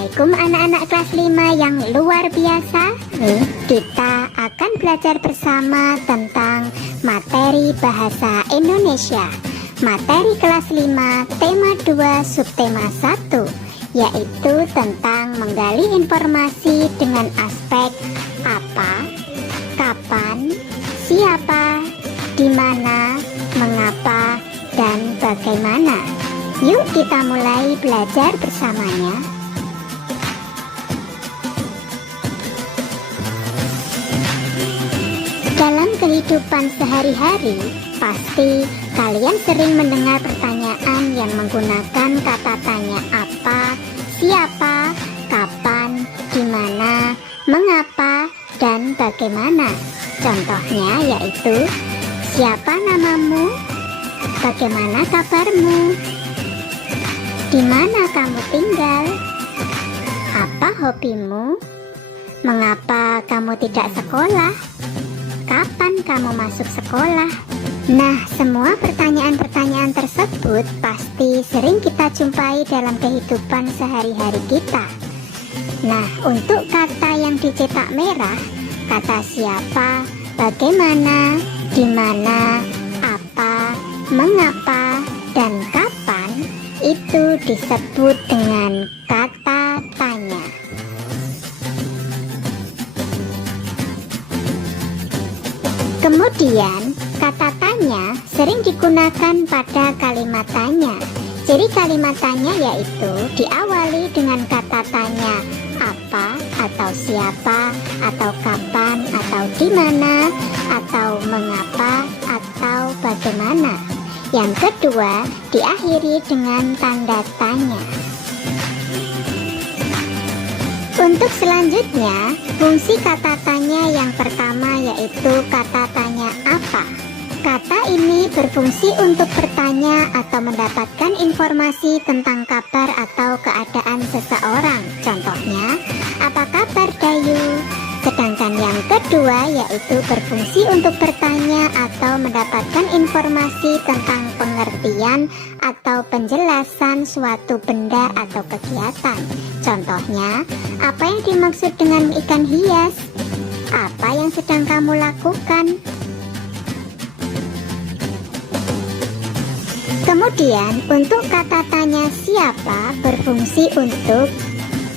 Assalamualaikum anak-anak kelas 5 yang luar biasa. Nih, kita akan belajar bersama tentang materi bahasa Indonesia. Materi kelas 5, tema 2, subtema 1, yaitu tentang menggali informasi dengan aspek apa, kapan, siapa, di mana, mengapa, dan bagaimana. Yuk kita mulai belajar bersamanya. Dalam kehidupan sehari-hari, pasti kalian sering mendengar pertanyaan yang menggunakan kata tanya apa, siapa, kapan, di mana, mengapa, dan bagaimana. Contohnya yaitu, siapa namamu? Bagaimana kabarmu? Di mana kamu tinggal? Apa hobimu? Mengapa kamu tidak sekolah? Kapan kamu masuk sekolah? Nah, semua pertanyaan-pertanyaan tersebut pasti sering kita jumpai dalam kehidupan sehari-hari kita. Nah, untuk kata yang dicetak merah, kata siapa, bagaimana, di mana, apa, mengapa, dan kapan, itu disebut dengan kata tanya. Kemudian, kata tanya sering digunakan pada kalimat tanya. Ciri kalimat tanya yaitu diawali dengan kata tanya apa, atau siapa, atau kapan, atau di mana, atau mengapa, atau bagaimana. Yang kedua, diakhiri dengan tanda tanya. Untuk selanjutnya, fungsi kata tanya yang pertama yaitu kata tanya apa. Kata ini berfungsi untuk bertanya atau mendapatkan informasi tentang kabar atau keadaan seseorang. Contohnya, apa kabar Dayu? Sedangkan yang kedua yaitu berfungsi untuk bertanya atau mendapatkan informasi tentang pengertian atau penjelasan suatu benda atau kegiatan. Contohnya, apa yang dimaksud dengan ikan hias? Apa yang sedang kamu lakukan? Kemudian, untuk kata tanya siapa berfungsi untuk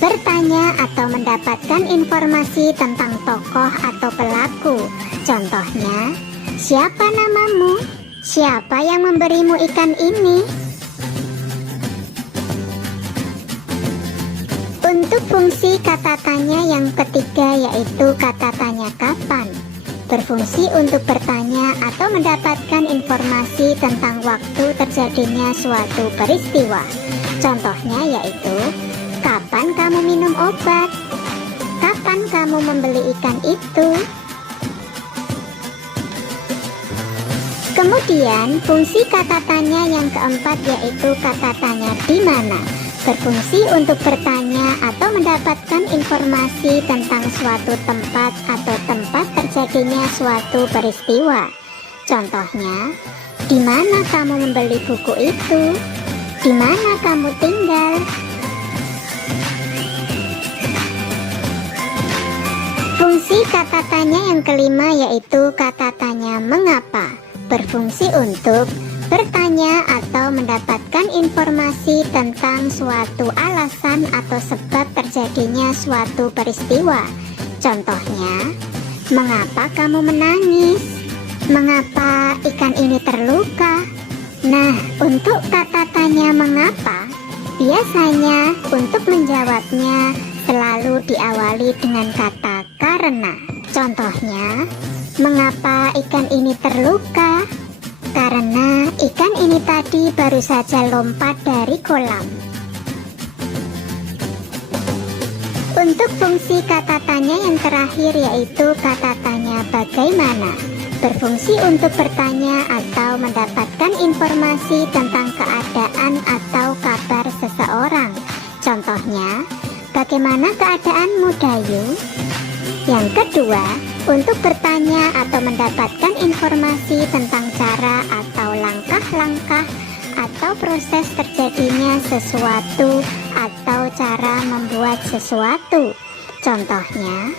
bertanya atau mendapatkan informasi tentang tokoh atau pelaku. Contohnya, siapa namamu? Siapa yang memberimu ikan ini? Untuk fungsi kata tanya yang ketiga yaitu kata tanya kapan. Berfungsi untuk bertanya atau mendapatkan informasi tentang waktu terjadinya suatu peristiwa. Contohnya yaitu, kapan kamu minum obat? Kapan kamu membeli ikan itu? Kemudian, fungsi kata tanya yang keempat yaitu kata tanya di mana. Berfungsi untuk bertanya atau mendapatkan informasi tentang suatu tempat atau tempat terjadinya suatu peristiwa. Contohnya, di mana kamu membeli buku itu? Di mana kamu tinggal? Fungsi kata tanya yang kelima yaitu kata tanya mengapa. Berfungsi untuk bertanya atau mendapatkan informasi tentang suatu alasan atau sebab terjadinya suatu peristiwa. Contohnya, mengapa kamu menangis? Mengapa ikan ini terluka? Nah, untuk kata tanya mengapa, biasanya untuk menjawabnya selalu diawali dengan kata karena. Contohnya, mengapa ikan ini terluka? Karena ikan ini tadi baru saja lompat dari kolam. Untuk fungsi kata tanya yang terakhir yaitu kata tanya bagaimana. Berfungsi untuk bertanya atau mendapatkan informasi tentang keadaan atau kabar seseorang. Contohnya, bagaimana keadaanmu Dayu? Yang kedua, untuk bertanya atau mendapatkan informasi tentang cara atau langkah-langkah atau proses terjadinya sesuatu atau atau cara membuat sesuatu. Contohnya,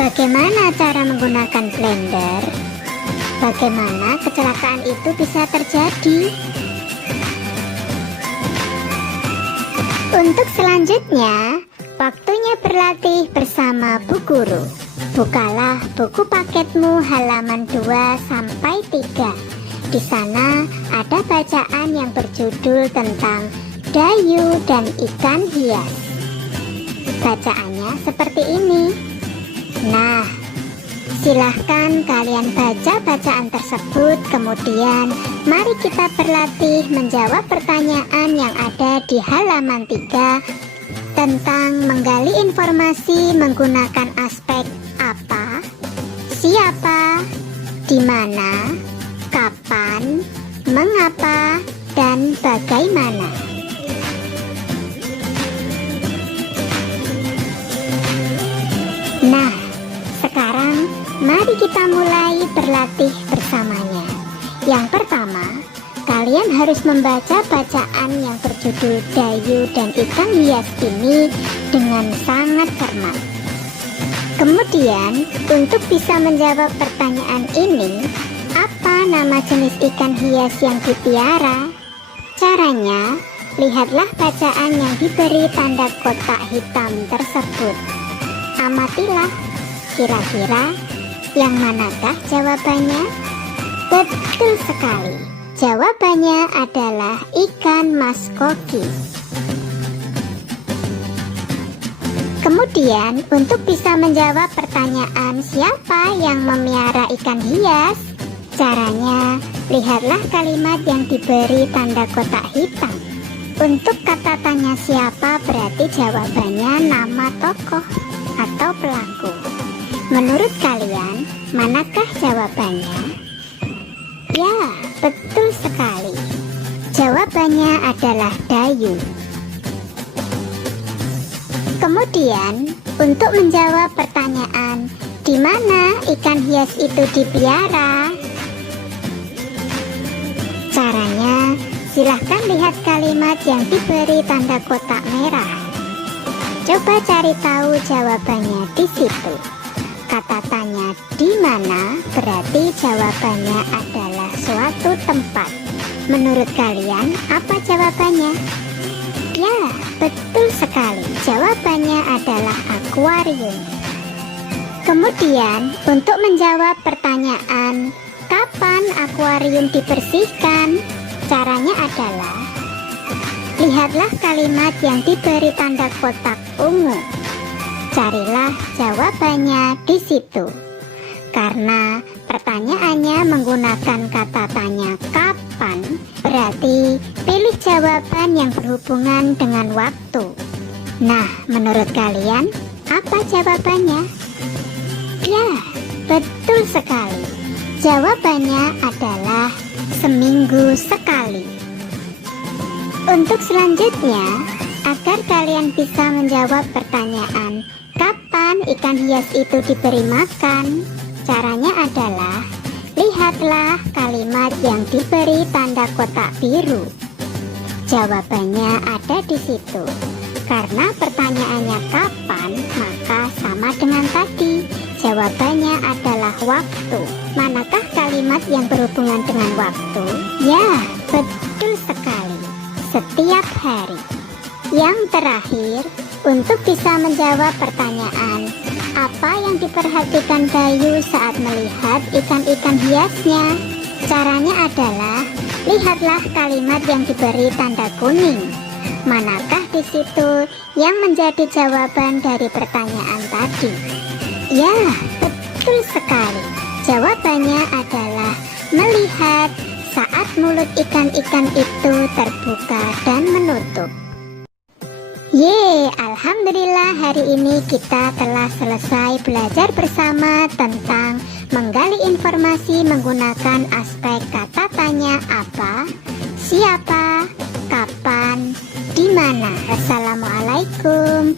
bagaimana cara menggunakan blender? Bagaimana kecelakaan itu bisa terjadi? Untuk selanjutnya, waktunya berlatih bersama Bu Guru. Bukalah buku paketmu halaman 2 sampai 3. Di sana ada bacaan yang berjudul tentang Dayu dan ikan hias. Bacaannya seperti ini. Nah, silahkan kalian baca bacaan tersebut, kemudian mari kita berlatih menjawab pertanyaan yang ada di halaman 3 tentang menggali informasi menggunakan aspek apa, siapa, di mana, kapan, mengapa, dan bagaimana. Nah, sekarang mari kita mulai berlatih bersamanya. Yang pertama, kalian harus membaca bacaan yang berjudul Dayu dan ikan hias ini dengan sangat cermat. Kemudian, untuk bisa menjawab pertanyaan ini, apa nama jenis ikan hias yang dipiara? Caranya, lihatlah bacaan yang diberi tanda kotak hitam tersebut. Amatilah, kira-kira yang manakah jawabannya? Betul sekali, jawabannya adalah ikan mas koki. Kemudian, untuk bisa menjawab pertanyaan siapa yang memelihara ikan hias, caranya lihatlah kalimat yang diberi tanda kotak hitam. Untuk kata tanya siapa berarti jawabannya nama tokoh atau pelaku. Menurut kalian, manakah jawabannya? Ya, betul sekali. Jawabannya adalah Dayu. Kemudian, untuk menjawab pertanyaan di mana ikan hias itu dipiara, caranya silahkan lihat kalimat yang diberi tanda kotak merah. Coba cari tahu jawabannya di situ. Kata tanya di mana berarti jawabannya adalah suatu tempat. Menurut kalian, apa jawabannya? Ya, betul sekali. Jawabannya adalah akuarium. Kemudian, untuk menjawab pertanyaan kapan akuarium dibersihkan, caranya adalah lihatlah kalimat yang diberi tanda kotak ungu. Carilah jawabannya di situ. Karena pertanyaannya menggunakan kata tanya kapan, berarti pilih jawaban yang berhubungan dengan waktu. Nah, menurut kalian, apa jawabannya? Ya, betul sekali. Jawabannya adalah seminggu sekali. Untuk selanjutnya, agar kalian bisa menjawab pertanyaan kapan ikan hias itu diberi makan, caranya adalah lihatlah kalimat yang diberi tanda kotak biru. Jawabannya ada di situ. Karena pertanyaannya kapan, maka sama dengan tadi. Jawabannya adalah waktu. Manakah kalimat yang berhubungan dengan waktu? Ya, betul sekali. Setiap hari. Yang terakhir, untuk bisa menjawab pertanyaan apa yang diperhatikan Dayu saat melihat ikan-ikan hiasnya, caranya adalah lihatlah kalimat yang diberi tanda kuning. Manakah di situ yang menjadi jawaban dari pertanyaan tadi? Ya, betul sekali. Jawabannya adalah melihat saat mulut ikan-ikan itu terbuka dan menutup. Alhamdulillah hari ini kita telah selesai belajar bersama tentang menggali informasi menggunakan aspek kata tanya apa, siapa, kapan, di mana. Assalamualaikum